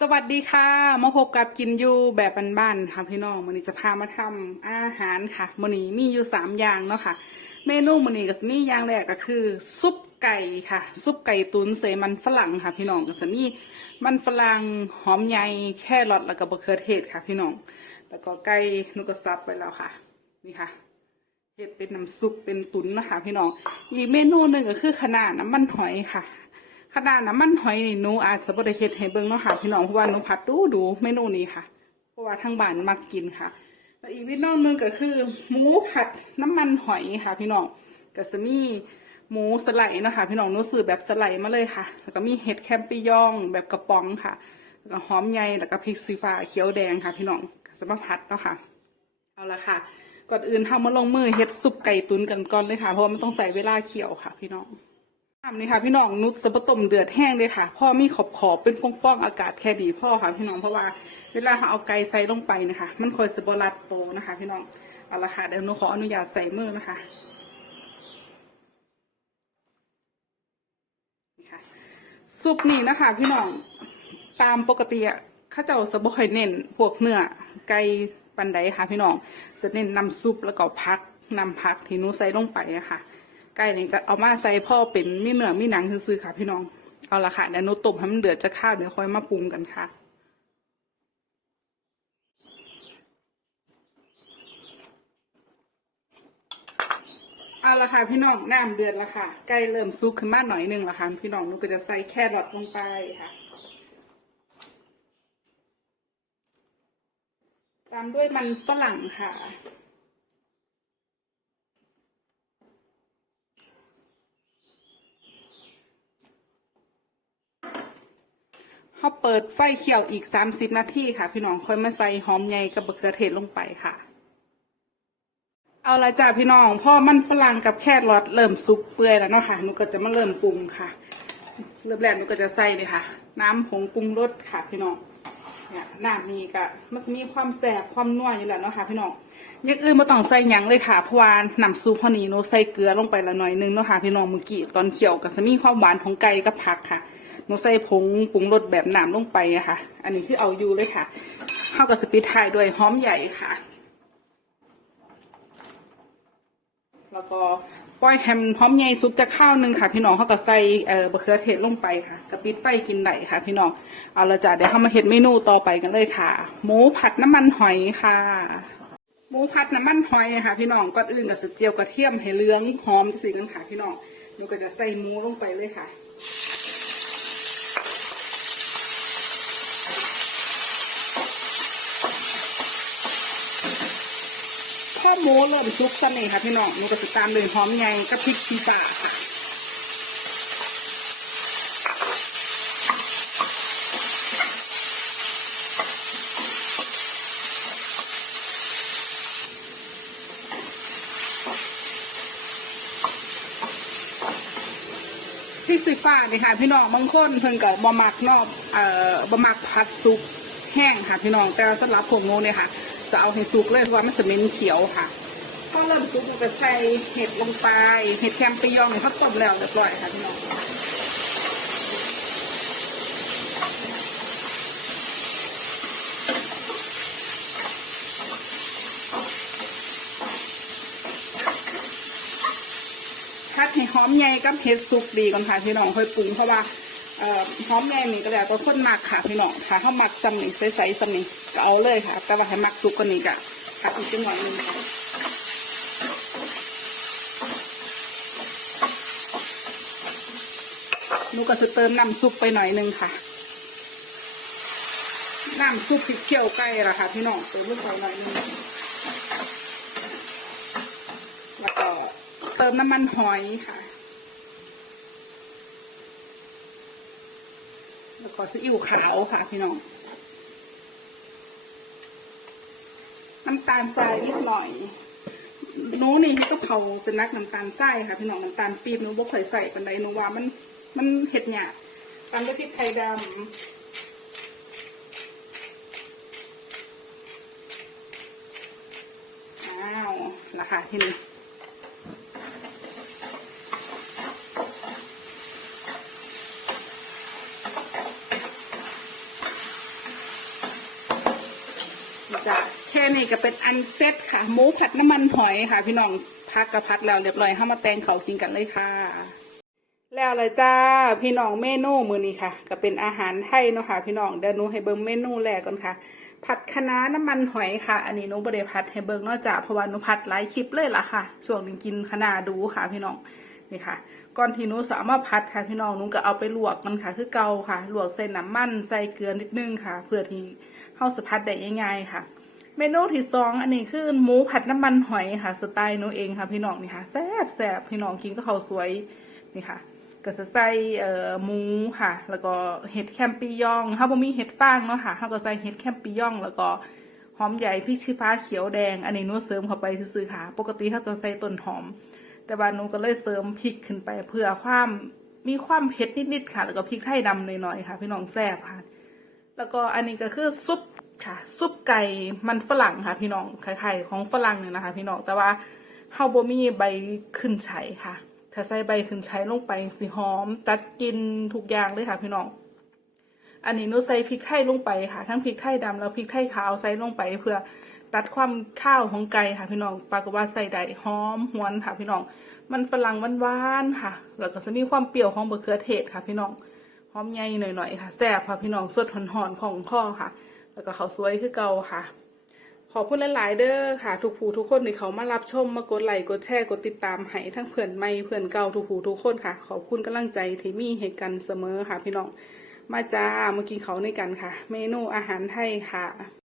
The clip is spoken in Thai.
สวัสดีค่ะ มาพบกับกินยูแบบบ้านๆค่ะพี่น้องมื้อนี้จะพามาทำอาหารค่ะมื้อนี้มีอยู่สามอย่างเนาะค่ะ เมนูมื้อนี้ก็จะมีอย่างแรกก็คือ ซุปไก่ค่ะ ซุปไก่ตุ๋นใส่มันฝรั่งค่ะ พี่น้องก็จะมีมันฝรั่งหอมใหญ่แครอทแล้วก็มะเขือเทศค่ะ พี่น้อง แล้วก็ไก่นุกกระซับไปแล้วค่ะ นี่ค่ะเฮ็ดเป็นน้ำซุปเป็นตุ๋นนะคะ พี่น้อง อีกเมนูหนึ่งก็คือขนาดน้ำมันหอยค่ะ ขนาดน้ำมันหอยนี่หนูอาจจะบ่ได้เฮ็ดให้เบิ่งเนาะค่ะพี่น้องเพราะว่าหนูผัดดูดูเมนูนี้ค่ะ เพราะว่าทางบ้านมักกินค่ะแล้วอีกเมนูหนึงก็คือ หมูผัดน้ำมันหอยค่ะ พี่น้องก็จะมีหมูสไลด์เนาะค่ะพี่น้องหนูซื้อแบบสไลด์มาเลยค่ะ แล้วก็มีเห็ดแคมปิยองแบบกระป๋องค่ะแล้วก็หอมใหญ่แล้วก็พริกสีฟ้าเขียวแดงค่ะ พี่น้องก็จะมาผัดเนาะค่ะ เอาละค่ะก่อนอื่นทำมาลงมือเฮ็ดซุปไก่ตุ๋นกันก่อนเลยค่ะ เพราะว่ามันต้องใส่เวลาเคี่ยวค่ะ พี่น้อง นี่ค่ะพี่น้องนุชสะปะต้มเดือดแห้งเลยค่ะพ่อมีขอบขอบเป็นฟองๆอากาศแค่ดีพ่อค่ะพี่น้องเพราะว่าเวลาเราเอาไก่ใส่ลงไปนะคะ มันคอยสะบรัดโตนะคะ พี่น้องเอาละค่ะเดี๋ยวหนูขออนุญาตใส่มือนะคะค่ะซุปนี่นะคะ พี่น้องตามปกติอะข้าเจ้าสะบอยเน้นพวกเนื้อไก่ปันใดค่ะ พี่น้องจะเน้นนำซุปแล้วก็พักนำพักที่หนูใส่ลงไปอะค่ะ ไก่นี่ก็เอามาใส่พ่อเป็นมีเนื้อมีหนังซื่อๆค่ะ พี่น้อง เอาละค่ะเดี๋ยวนูต้มให้มันเดือดจะข้าวเดี๋ยวค่อยมาปรุงกันค่ะ เอาละค่ะพี่น้องน้ำเดือดแล้วค่ะไก่เริ่มซุกขึ้นมาหน่อยหนึงล้วค่ะพี่น้องนูก็จะใส่แครอทลงไปค่ะ ตามด้วยมันฝรั่งค่ะ เขาเปิดไฟเขียวอีก30นาทีค่ะ พี่น้องค่อยมาใส่หอมใหญ่กับมะเขือเทศลงไปค่ะ เอาละจ้ะพี่น้องพ่อมันฝรั่งกับแครอทเริ่มสุกเปื่อยแล้วเนาะค่ะหนูก็จะมาเริ่มปรุงค่ะ เริ่มแรกหนูก็จะใส่เลยค่ะ น้ำผงปรุงรสค่ะ พี่น้องเนี่ยน้ำนี้ก็มันจะมีความแสบความนัวอยู่แล้วเนาะค่ะ พี่น้องยังอื่นม่ต้องใส่หยังเลยค่ะเพราะว่าน้ำซุปพอนี้หนูใส่เกลือลงไปละหน่อยนึงเนาะค่ะ พี่น้องเมื่อกี้ตอนเคี่ยวก็จะมีความหวานของไก่กับผักค่ะ หนูใส่ผงปรุงรสแบบน้ำลงไปอะค่ะ อันนี้คือเอาอยู่เลยค่ะเข้ากับสปิดไทยด้วยหอมใหญ่ค่ะ แล้วก็ปล่อยแฮมพร้อมใหญ่ซุปจะข้าวหนึ่งค่ะ พี่น้องเขาก็ใส่เอ่อบะเขือเทศลงไปค่ะกระปิดไฟกินไหนค่ะ พี่น้องเอาละจ้ะเดี๋ยวเข้ามาเห็ดเมนูต่อไปกันเลยค่ะ หมูผัดน้ำมันหอยค่ะหมูผัดน้ำมันหอยค่ะ พี่น้องก่อนอื่นกับสเจียวกระเทียมให้เหลืองหอมสีกันค่ะ พี่น้องหนูก็จะใส่หมูลงไปเลยค่ะ ข้าว หมูเริ่มซุกเสน่ห์ค่ะพี่น้องหนูก็จะตามด้วยหอมใหญ่กับพริกชีตาค่ะพริกสีฟ้านี่ค่ะพี่น้องบางคนเพิ่นกับบะหมักนอกเอ่อบะหมักผัดซุปแห้งค่ะพี่น้องแต่สำหรับผงโมเนี่ยค่ะ จะเอาให้สุกเลยเพราะว่ามันจะเหม็นเขียวค่ะพอเริ่มสุกก็ใส่เห็ดลงไป เห็ดแคมปิยองเนี่ยเขาต้มแล้วเรียบร้อยค่ะพี่น้องพัดให้หอมใหญ่กับเห็ดสุกดีก่อนค่ะพี่น้องค่อยปรุงเพราะว่า เอ่อหอมใหญ่นี่ก็แล้วก็คนหมักค่ะพี่น้องค่ะเขาหมักซ้ำนี่ใสๆซ้ำนี่ก็เอาเลยค่ะ แต่ว่าให้หมักสุกกว่านี้ก็ผัดอีกจังหวะนึงค่ะหนูก็จะเติมน้ำซุปไปหน่อยนึงค่ะ น้ำซุปพริกเขียวไก่ละค่ะ พี่น้องเติมลงไปหน่อยนึงแล้วก็เติมน้ำมันหอยค่ะ แล้วก็ซีอิ๊วขาวค่ะพี่น้อง น้ำตาลทรายนิดหน่อยนู้นี่ก็เผาเป็นนักน้ำตาลทรายค่ะ พี่น้องน้ำตาลปี๊บนู้บ่ค่อยใส่ปันใดนู้ว่ามันมันเห็ดหยาบตามด้วยพริกไทยดำอ้าวนะคะทีนี้ จ้ะแค่ นี้ก็เป็นอันเซ็ตค่ะหมูผัดน้ำมันหอยค่ะ พี่น้องพักกระพัดแล้วเรียบร้อยเข้ามาแตงเขากินกันเลยค่ะ แล้วเลยจ้าพี่น้องเมนูมือนี้ค่ะ ก็เป็นอาหารไทยเนาะค่ะ พี่น้องเดี๋ยวหนูให้เบิ่งเมนูแรกก่อนค่ะ ผัดคะน้าน้ำมันหอยค่ะ อันนี้นูบ่ได้ผัดให้เบิ่งนอกจากเพราะว่านูผัดหลายคลิปเลยล่ะค่ะช่วงนึงกินคะน้าดูค่ะ พี่น้องนี่ค่ะก่อนที่นูสามารถผัดค่ะพี่น้องนูก็เอาไปลวกมันค่ะ คือเกาค่ะลวกใส่น้ำมันใส่เกลือนิดนึงค่ะ เพื่อที่เฮาสะพัดได้ง่ายๆค่ะ เมนูที่สองอันนี้คือหมูผัดน้ำมันหอยค่ะ สไตล์หนูเองค่ะ พี่น้องนี่ค่ะแซ่บแซ่บพี่น้องกินก็เขาสวยนี่ค่ะก็จะใส่เอ่อหมูค่ะ แล้วก็เห็ดแคมปิยองถ้าบ่มีเห็ดฟางเนาะค่ะเขาก็ใส่เห็ดแคมปิยอง แล้วก็หอมใหญ่พริกชี้ฟ้าเขียวแดง อันนี้นูเสริมเข้าไปซื้อค่ะ ปกติเขาจะใส่ต้นหอม แต่ว่านูก็เลยเสริมพริกขึ้นไปเพื่อความมีความเผ็ดนิดๆค่ะ แล้วก็พริกไทยดำหน่อยๆค่ะ พี่น้องแซ่บค่ะ แล้วก็อันนี้ก็คือซุป ค่ะซุปไก่มันฝรั่งค่ะ พี่น้องคล้ายๆของฝรั่งเนี่ยนะคะ พี่น้องแต่ว่าเฮาบ่มีใบขึ้นไฉค่ะ ถ้าใส่ใบขึ้นไฉลงไปสิหอม ตัดกินทุกอย่างเลยค่ะ พี่น้องอันนี้หนูใส่พริกไทยลงไปค่ะ ทั้งพริกไทยดำแล้วพริกไทยขาวใส่ลงไป เพื่อตัดความข้าวของไก่ค่ะ พี่น้องปรากฏว่าใส่ได้หอมหวนค่ะ พี่น้องมันฝรั่งหวานๆค่ะ แล้วก็จะมีความเปรี้ยวของมะเขือเทศค่ะ พี่น้องหอมใหญ่หน่อยๆค่ะแซ่บค่ะพี่น้องสดหอนๆของข้อค่ะ แล้วก็เขาสวยคือเก่าค่ะ ขอบคุณหลาย ๆ เด้อค่ะ ทุกผู้ทุกคนที่เขามารับชมมากดไลค์กดแชร์กดติดตามให้ทั้งเพื่อนใหม่เพื่อนเก่าทุกผู้ทุกคนค่ะ ขอบคุณกำลังใจที่มีให้กันเสมอค่ะ พี่น้องมาจ้ามากินเขาในกันค่ะ เมนูอาหารไทยค่ะ